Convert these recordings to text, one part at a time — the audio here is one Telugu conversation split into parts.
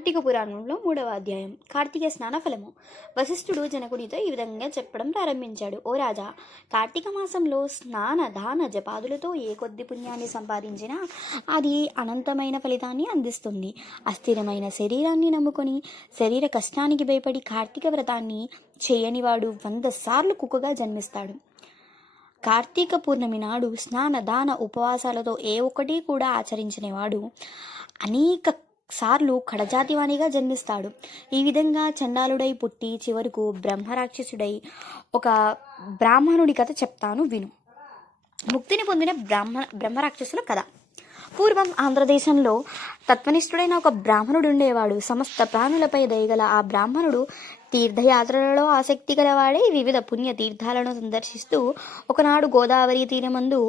కార్తీక పురాణంలో 3వ అధ్యాయం కార్తీక స్నాన ఫలము. వశిష్ఠుడు జనకునితో ఈ విధంగా చెప్పడం ప్రారంభించాడు. ఓ రాజా, కార్తీక మాసంలో స్నాన దాన జపాదులతో ఏ కొద్ది పుణ్యాన్ని సంపాదించినా అది అనంతమైన ఫలితాన్ని అందిస్తుంది. అస్థిరమైన శరీరాన్ని నమ్ముకొని శరీర కష్టానికి భయపడి కార్తీక వ్రతాన్ని చేయనివాడు 100 సార్లు కుక్కగా జన్మిస్తాడు. కార్తీక పూర్ణమి నాడు స్నాన దాన ఉపవాసాలతో ఏ ఒక్కటి కూడా ఆచరించినవాడు అనేక సార్లు కడజాతివాణిగా జన్మిస్తాడు. ఈ విధంగా చండాలుడై పుట్టి చివరకు బ్రహ్మరాక్షసుడై ఒక బ్రాహ్మణుడి కథ చెప్తాను విను. ముక్తిని పొందిన బ్రహ్మరాక్షసుల కథ. పూర్వం ఆంధ్రదేశంలో తత్వనిష్ఠుడైన ఒక బ్రాహ్మణుడు ఉండేవాడు. సమస్త ప్రాణులపై దయగల ఆ బ్రాహ్మణుడు తీర్థయాత్రలలో ఆసక్తి గలవాడై వివిధ పుణ్య తీర్థాలను సందర్శిస్తూ ఒకనాడు గోదావరి తీరమందు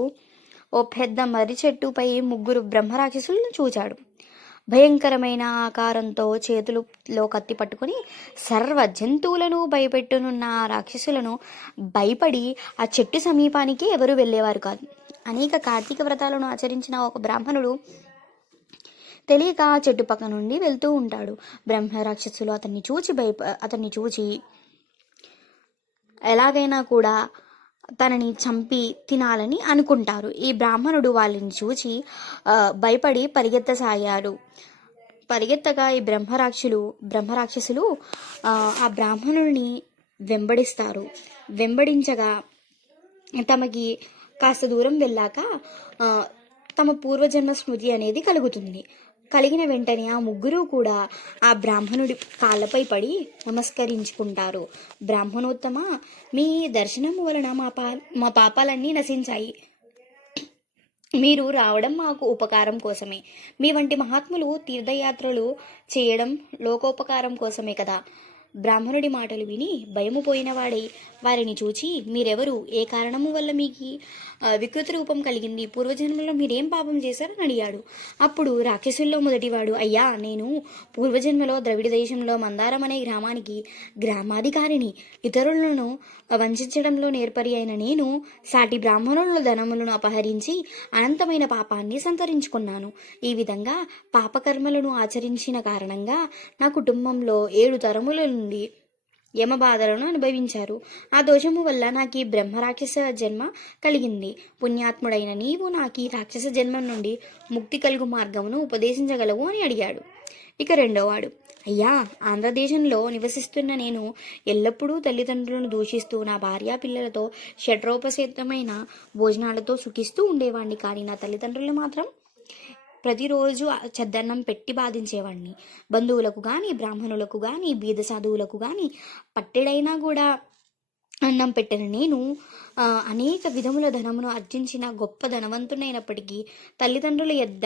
ఓ పెద్ద మర్రి చెట్టుపై 3 బ్రహ్మరాక్షసులను చూచాడు. భయంకరమైన ఆకారంతో చేతులలో కత్తి పట్టుకుని సర్వ జంతువులను భయపెట్టునున్న ఆ రాక్షసులను భయపడి ఆ చెట్టు సమీపానికి ఎవరు వెళ్ళేవారు కాదు. అనేక కార్తీక వ్రతాలను ఆచరించిన ఒక బ్రాహ్మణుడు తెలియక ఆ చెట్టు పక్క నుండి వెళ్తూ ఉంటాడు. బ్రహ్మరాక్షసులు అతన్ని చూచి ఎలాగైనా కూడా తనని చంపి తినాలని అనుకుంటారు. ఈ బ్రాహ్మణుడు వాళ్ళని చూచి భయపడి పరిగెత్తసాగాడు. పరిగెత్తగా ఈ బ్రహ్మరాక్షసులు ఆ బ్రాహ్మణుడిని వెంబడిస్తారు. వెంబడించగా తమకి కాస్త దూరం వెళ్ళాక తమ పూర్వజన్మ స్మృతి అనేది కలుగుతుంది. కలిగిన వెంటనే ఆ 3 కూడా ఆ బ్రాహ్మణుడి కాళ్ళపై పడి నమస్కరించుకుంటారు. బ్రాహ్మణోత్తమ, మీ దర్శనము వలన మా పాపాలన్నీ నశించాయి. మీరు రావడం మాకు ఉపకారం కోసమే. మీ వంటి మహాత్ములు తీర్థయాత్రలు చేయడం లోకోపకారం కోసమే కదా. బ్రాహ్మణుడి మాటలు విని భయము పోయినవాడై వారిని చూచి, మీరెవరు, ఏ కారణము వల్ల మీకు వికృత రూపం కలిగింది, పూర్వజన్మలో మీరేం పాపం చేశారని అడిగాడు. అప్పుడు రాక్షసుల్లో మొదటివాడు, అయ్యా, నేను పూర్వజన్మలో ద్రవిడ దేశంలో మందారం అనే గ్రామానికి గ్రామాధికారిని. ఇతరులను వంచడంలో నేర్పరి అయిన నేను సాటి బ్రాహ్మణుల ధనములను అపహరించి అనంతమైన పాపాన్ని సంతరించుకున్నాను. ఈ విధంగా పాపకర్మలను ఆచరించిన కారణంగా నా కుటుంబంలో 7 తరముల నుండి యమబాధలను అనుభవించారు. ఆ దోషము వల్ల నాకు ఈ బ్రహ్మరాక్షస జన్మ కలిగింది. పుణ్యాత్ముడైన నీవు నాకు ఈ రాక్షస జన్మ నుండి ముక్తి కలుగు మార్గమును ఉపదేశించగలవు అని అడిగాడు. ఇక రెండోవాడు, అయ్యా, ఆంధ్రదేశంలో నివసిస్తున్న నేను ఎల్లప్పుడూ తల్లిదండ్రులను దూషిస్తూ నా భార్యా పిల్లలతో షడ్రోపసేతమైన భోజనాలతో సుఖిస్తూ ఉండేవాడిని. కానీ నా తల్లిదండ్రులు మాత్రం ప్రతిరోజు చద్దన్నం పెట్టి బాధించేవాడిని. బంధువులకు కానీ, బ్రాహ్మణులకు కానీ, బీద సాధువులకు కానీ పట్టెడైనా కూడా అన్నం పెట్టిన నేను అనేక విధముల ధనమును ఆర్జించిన గొప్ప ధనవంతుడైనప్పటికీ తల్లిదండ్రుల యొద్ద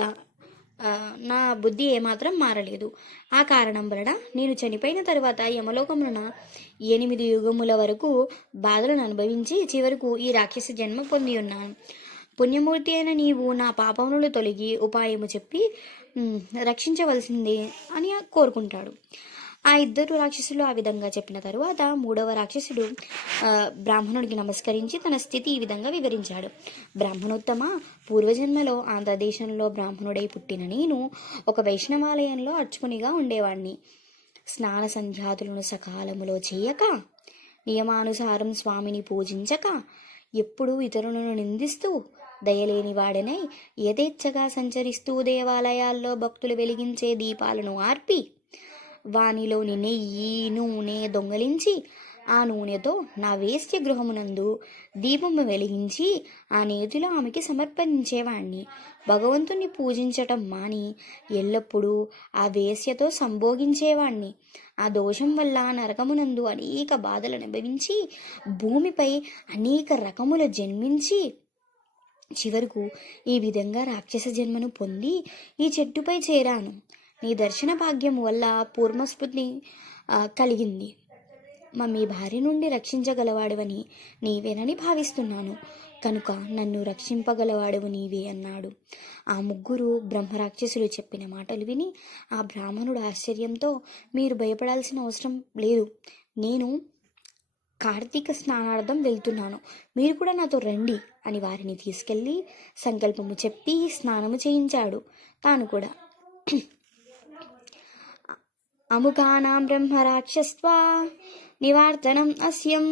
నా బుద్ధి ఏమాత్రం మారలేదు. ఆ కారణం వలన నేను చనిపోయిన తరువాత యమలోకమున 8 యుగముల వరకు బాధలను అనుభవించి చివరకు ఈ రాక్షస జన్మ పొంది ఉన్నాను. పుణ్యమూర్తి అయిన నీవు నా పాపములను తొలగి ఉపాయము చెప్పి రక్షించవలసిందే అని కోరుకుంటాడు. ఆ 2 రాక్షసులు ఆ విధంగా చెప్పిన తరువాత 3వ రాక్షసుడు బ్రాహ్మణుడికి నమస్కరించి తన స్థితి ఈ విధంగా వివరించాడు. బ్రాహ్మణోత్తమ, పూర్వజన్మలో ఆంధ్రదేశంలో బ్రాహ్మణుడై పుట్టిన నేను ఒక వైష్ణవాలయంలో అర్చకునిగా ఉండేవాణ్ణి. స్నాన సంధ్యాతులను సకాలములో చేయక, నియమానుసారం స్వామిని పూజించక, ఎప్పుడూ ఇతరులను నిందిస్తూ, దయలేని వాడనై యథేచ్ఛగా సంచరిస్తూ దేవాలయాల్లో భక్తులు వెలిగించే దీపాలను ఆర్పి వానిలోని నెయ్యి నూనె దొంగలించి ఆ నూనెతో నా వేశ్య గృహమునందు దీపము వెలిగించి ఆ నేతిలో ఆమెకి సమర్పించేవాణ్ణి. భగవంతుని పూజించటం మాని ఎల్లప్పుడూ ఆ వేశ్యతో సంభోగించేవాణ్ణి. ఆ దోషం వల్ల నరకమునందు అనేక బాధలు అనుభవించి భూమిపై అనేక రకముల జన్మించి చివరకు ఈ విధంగా రాక్షస జన్మను పొంది ఈ చెట్టుపై చేరాను. నీ దర్శన భాగ్యం వల్ల పూర్వస్మృతి కలిగింది. మీ భార్య నుండి రక్షించగలవాడవని నీవేనని భావిస్తున్నాను. కనుక నన్ను రక్షింపగలవాడవు నీవే అన్నాడు. ఆ 3 బ్రహ్మరాక్షసులు చెప్పిన మాటలు విని ఆ బ్రాహ్మణుడు ఆశ్చర్యంతో, మీరు భయపడాల్సిన అవసరం లేదు. నేను కార్తీక స్నానార్థం వెళ్తున్నాను. మీరు కూడా నాతో రండి అని వారిని తీసుకెళ్ళి సంకల్పము చెప్పి స్నానము చేయించాడు. తాను కూడా అముకానాం బ్రహ్మరాక్షస్వా నివార్తనం అస్యం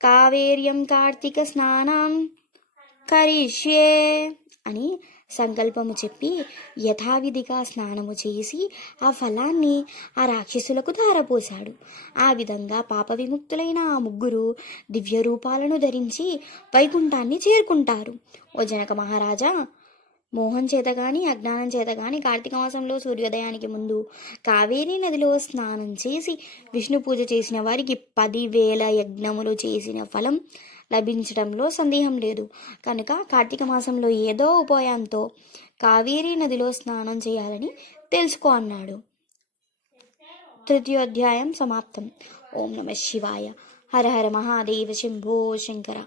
కావేర్యం కార్తీక స్నానం కరిష్యే అని సంకల్పము చెప్పి యథావిధిగా స్నానము చేసి ఆ ఫలాన్ని ఆ రాక్షసులకు ధారపోశాడు. ఆ విధంగా పాప విముక్తులైన ఆ ముగ్గురు దివ్య రూపాలను ధరించి వైకుంఠాన్ని చేరుకుంటారు. ఓ జనక మహారాజా, మోహం చేత గాని అజ్ఞానం చేత గాని కార్తీక మాసంలో సూర్యోదయానికి ముందు కావేరీ నదిలో స్నానం చేసి విష్ణు పూజ చేసిన వారికి 10,000 యజ్ఞములు చేసిన ఫలం లభించడంలో సందేహం లేదు. కనుక కార్తీక మాసంలో ఏదో ఉపాయంతో కావేరీ నదిలో స్నానం చేయాలని తెలుసుకో అన్నాడు. 3వ అధ్యాయం సమాప్తం. ఓం నమ శివాయ. హర హర మహాదేవ శంభో శంకర.